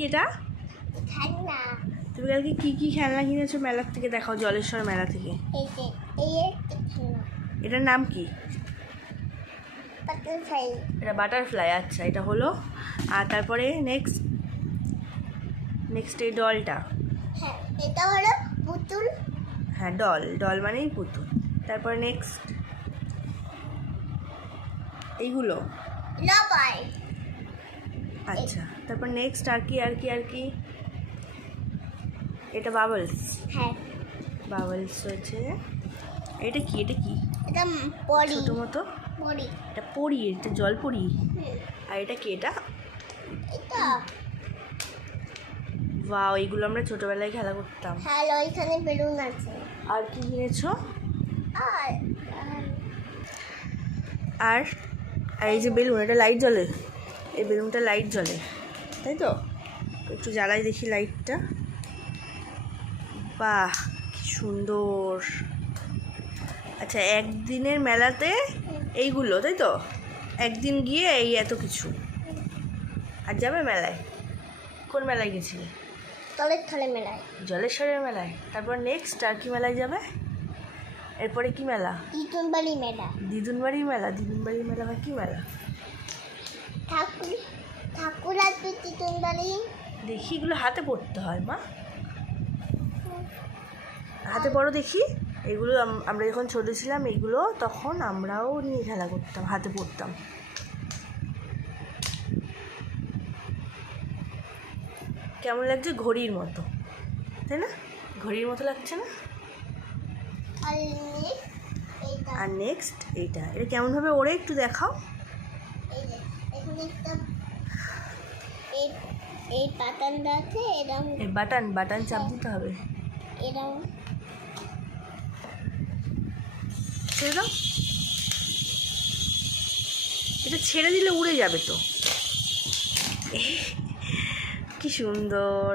কি এটা? খেলনা। তুমি কালকে কি কি খেলনা কিনেছো মেলার থেকে? দেখাও, জলেশ্বর মেলা থেকে। এই যে এই একটা খেলনা এটার নাম কি? বাটারফ্লাই। এটা বাটারফ্লাই। আচ্ছা, এটা হলো। আর তারপরে নেক্সট এই ডলটা। হ্যাঁ, এটা হলো পুতুল। হ্যাঁ, ডল ডল মানেই পুতুল। তারপরে নেক্সট এইগুলো। রাবার। আচ্ছা, তারপর নেক্সট আর কি আর কি আর কি? এটা বাবলস। হ্যাঁ, বাবলস হয়েছে। এটা কি? এটা কি? এটা পরি। ছোটো মতো। পরি। এটা পরি, এটা জল পরি। হুম, আর এটা কি? এটা এটা ওয়াও, এইগুলো আমরা ছোটোবেলায় খেলা করতাম। হ্যাঁ, ওইখানে বেলুন আছে। আর কি কিনেছো? আর আর আর এই যে বেলুন, এটা লাইট জ্বলে। এই বেলুনটা লাইট জ্বলে, তাই তো? একটু জ্বালাই দেখি লাইটটা। বাহ, কি সুন্দর। আচ্ছা, একদিনের মেলাতে এইগুলো, তাই তো? একদিন গিয়ে এই এত কিছু। আর যাবে মেলায়? কোন মেলায় গেছিলে? তলের থলে মেলায়। জলেশ্বরের মেলায়। তারপর নেক্সট আর কি মেলায় যাবে? এরপরে কি মেলা? ইটুনবাড়ি মেলা। দিদুনবাড়ি মেলা। দিদুনবাড়ি মেলা বা কি মেলা? ঠাকুর ঠাকুর আসবে তিতুনবাড়ি। দেখি, এগুলো হাতে পড়তে হয় মা। হাতে পড়ো দেখি। এগুলো আমরা যখন ছোটো ছিলাম, এগুলো তখন আমরাও নিয়ে খেলা করতাম, হাতে পড়তাম। কেমন লাগছে? ঘড়ির মতো, তাই না? ঘড়ির মতো লাগছে না? আর এইটা আর নেক্সট এইটা, এটা কেমনভাবে ওড়ে একটু দেখাও। এই যে এখানে একটা এই এই পাতানটা আছে, এরকম এই বাটন চাপ দিতে হবে। এরকম ছেড়ে দাও। এটা ছেড়ে দিলে উড়ে যাবে তো। কি সুন্দর।